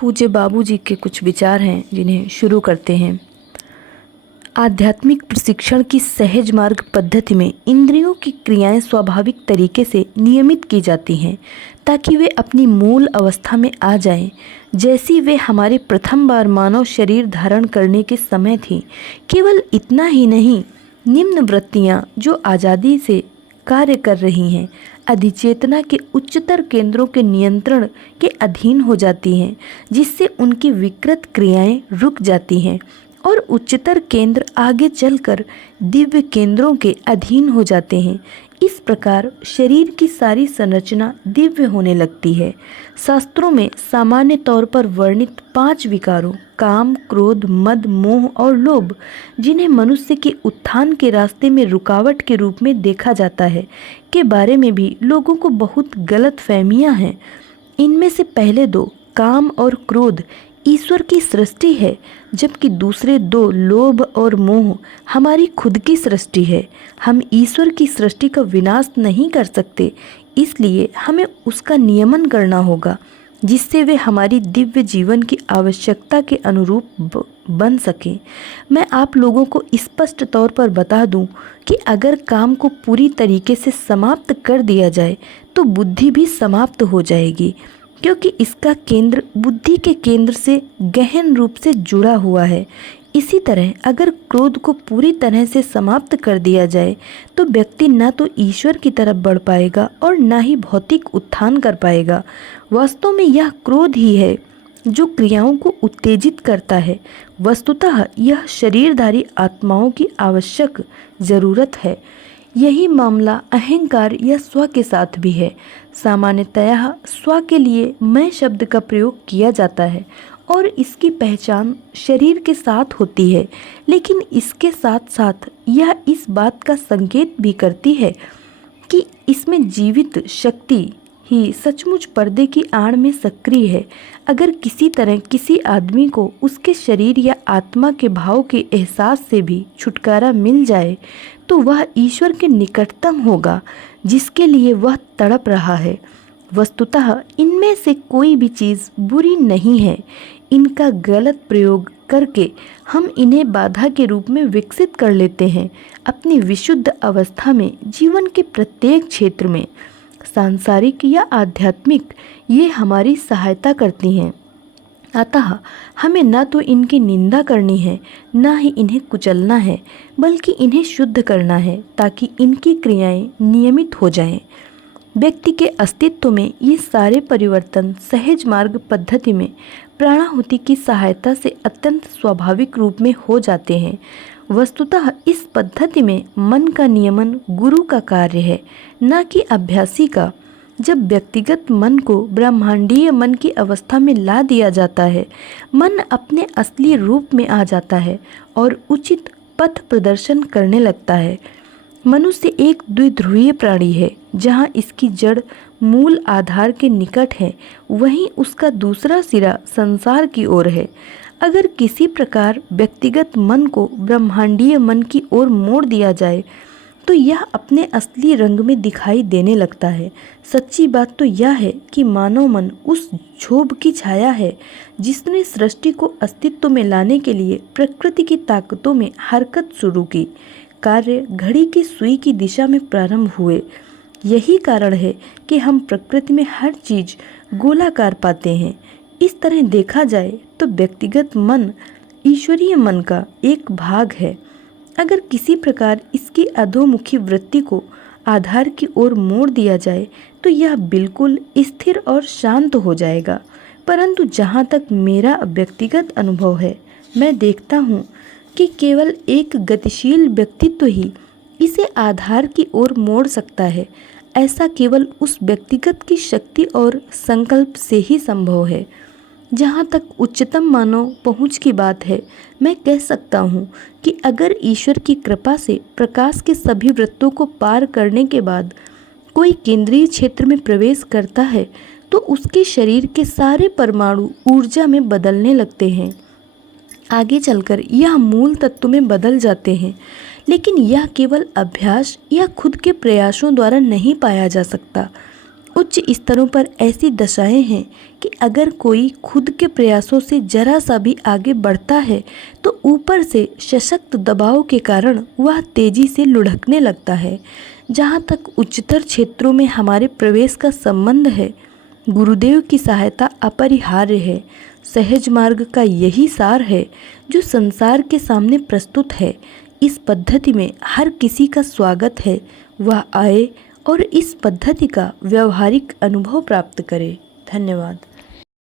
पूज्य बाबूजी के कुछ विचार हैं जिन्हें शुरू करते हैं। आध्यात्मिक प्रशिक्षण की सहज मार्ग पद्धति में इंद्रियों की क्रियाएं स्वाभाविक तरीके से नियमित की जाती हैं ताकि वे अपनी मूल अवस्था में आ जाएं, जैसी वे हमारे प्रथम बार मानव शरीर धारण करने के समय थी। केवल इतना ही नहीं, निम्न वृत्तियां जो आज़ादी से कार्य कर रही हैं अधिचेतना के उच्चतर केंद्रों के नियंत्रण के अधीन हो जाती हैं, जिससे उनकी विकृत क्रियाएं रुक जाती हैं और उच्चतर केंद्र आगे चलकर दिव्य केंद्रों के अधीन हो जाते हैं। इस प्रकार शरीर की सारी संरचना दिव्य होने लगती है। शास्त्रों में सामान्य तौर पर वर्णित 5 विकारों काम, क्रोध, मद, मोह और लोभ, जिन्हें मनुष्य के उत्थान के रास्ते में रुकावट के रूप में देखा जाता है, के बारे में भी लोगों को बहुत गलत फहमियाँ हैं। इनमें से पहले 2 काम और क्रोध ईश्वर की सृष्टि है, जबकि दूसरे 2 लोभ और मोह हमारी खुद की सृष्टि है। हम ईश्वर की सृष्टि का विनाश नहीं कर सकते, इसलिए हमें उसका नियमन करना होगा, जिससे वे हमारी दिव्य जीवन की आवश्यकता के अनुरूप बन सकें। मैं आप लोगों को स्पष्ट तौर पर बता दूं कि अगर काम को पूरी तरीके से समाप्त कर दिया जाए तो बुद्धि भी समाप्त हो जाएगी, क्योंकि इसका केंद्र बुद्धि के केंद्र से गहन रूप से जुड़ा हुआ है। इसी तरह अगर क्रोध को पूरी तरह से समाप्त कर दिया जाए तो व्यक्ति न तो ईश्वर की तरफ बढ़ पाएगा और न ही भौतिक उत्थान कर पाएगा। वास्तव में यह क्रोध ही है जो क्रियाओं को उत्तेजित करता है। वस्तुतः यह शरीरधारी आत्माओं की आवश्यक ज़रूरत है। यही मामला अहंकार या स्व के साथ भी है। सामान्यतः स्व के लिए मैं शब्द का प्रयोग किया जाता है और इसकी पहचान शरीर के साथ होती है, लेकिन इसके साथ साथ यह इस बात का संकेत भी करती है कि इसमें जीवित शक्ति ही सचमुच पर्दे की आड़ में सक्रिय है। अगर किसी तरह किसी आदमी को उसके शरीर या आत्मा के भाव के एहसास से भी छुटकारा मिल जाए तो वह ईश्वर के निकटतम होगा जिसके लिए वह तड़प रहा है। वस्तुतः इनमें से कोई भी चीज़ बुरी नहीं है। इनका गलत प्रयोग करके हम इन्हें बाधा के रूप में विकसित कर लेते हैं। अपनी विशुद्ध अवस्था में जीवन के प्रत्येक क्षेत्र में, सांसारिक या आध्यात्मिक, ये हमारी सहायता करती हैं। अतः हमें न तो इनकी निंदा करनी है, न ही इन्हें कुचलना है, बल्कि इन्हें शुद्ध करना है ताकि इनकी क्रियाएं नियमित हो जाएं। व्यक्ति के अस्तित्व में ये सारे परिवर्तन सहज मार्ग पद्धति में प्राणाहुति की सहायता से अत्यंत स्वाभाविक रूप में हो जाते हैं। वस्तुतः इस पद्धति में मन का नियमन गुरु का कार्य है, न कि अभ्यासी का। जब व्यक्तिगत मन को ब्रह्मांडीय मन की अवस्था में ला दिया जाता है, मन अपने असली रूप में आ जाता है और उचित पथ प्रदर्शन करने लगता है। मनुष्य एक द्विध्रुवीय प्राणी है। जहाँ इसकी जड़ मूल आधार के निकट है, वहीं उसका दूसरा सिरा संसार की ओर है। अगर किसी प्रकार व्यक्तिगत मन को ब्रह्मांडीय मन की ओर मोड़ दिया जाए तो यह अपने असली रंग में दिखाई देने लगता है। सच्ची बात तो यह है कि मानव मन उस क्षोभ की छाया है जिसने सृष्टि को अस्तित्व में लाने के लिए प्रकृति की ताकतों में हरकत शुरू की। कार्य घड़ी की सुई की दिशा में प्रारंभ हुए। यही कारण है कि हम प्रकृति में हर चीज गोलाकार पाते हैं। इस तरह देखा जाए तो व्यक्तिगत मन ईश्वरीय मन का एक भाग है। अगर किसी प्रकार इसकी अधोमुखी वृत्ति को आधार की ओर मोड़ दिया जाए तो यह बिल्कुल स्थिर और शांत हो जाएगा। परंतु जहाँ तक मेरा व्यक्तिगत अनुभव है, मैं देखता हूँ कि केवल एक गतिशील व्यक्तित्व ही इसे आधार की ओर मोड़ सकता है। ऐसा केवल उस व्यक्तिगत की शक्ति और संकल्प से ही संभव है। जहाँ तक उच्चतम मानव पहुँच की बात है, मैं कह सकता हूँ कि अगर ईश्वर की कृपा से प्रकाश के सभी वृत्तों को पार करने के बाद कोई केंद्रीय क्षेत्र में प्रवेश करता है तो उसके शरीर के सारे परमाणु ऊर्जा में बदलने लगते हैं। आगे चलकर यह मूल तत्व में बदल जाते हैं, लेकिन यह केवल अभ्यास या खुद के प्रयासों द्वारा नहीं पाया जा सकता। उच्च स्तरों पर ऐसी दशाएं हैं कि अगर कोई खुद के प्रयासों से जरा सा भी आगे बढ़ता है तो ऊपर से सशक्त दबाव के कारण वह तेजी से लुढ़कने लगता है। जहाँ तक उच्चतर क्षेत्रों में हमारे प्रवेश का संबंध है, गुरुदेव की सहायता अपरिहार्य है। सहज मार्ग का यही सार है जो संसार के सामने प्रस्तुत है। इस पद्धति में हर किसी का स्वागत है, वह आए और इस पद्धति का व्यवहारिक अनुभव प्राप्त करे। धन्यवाद।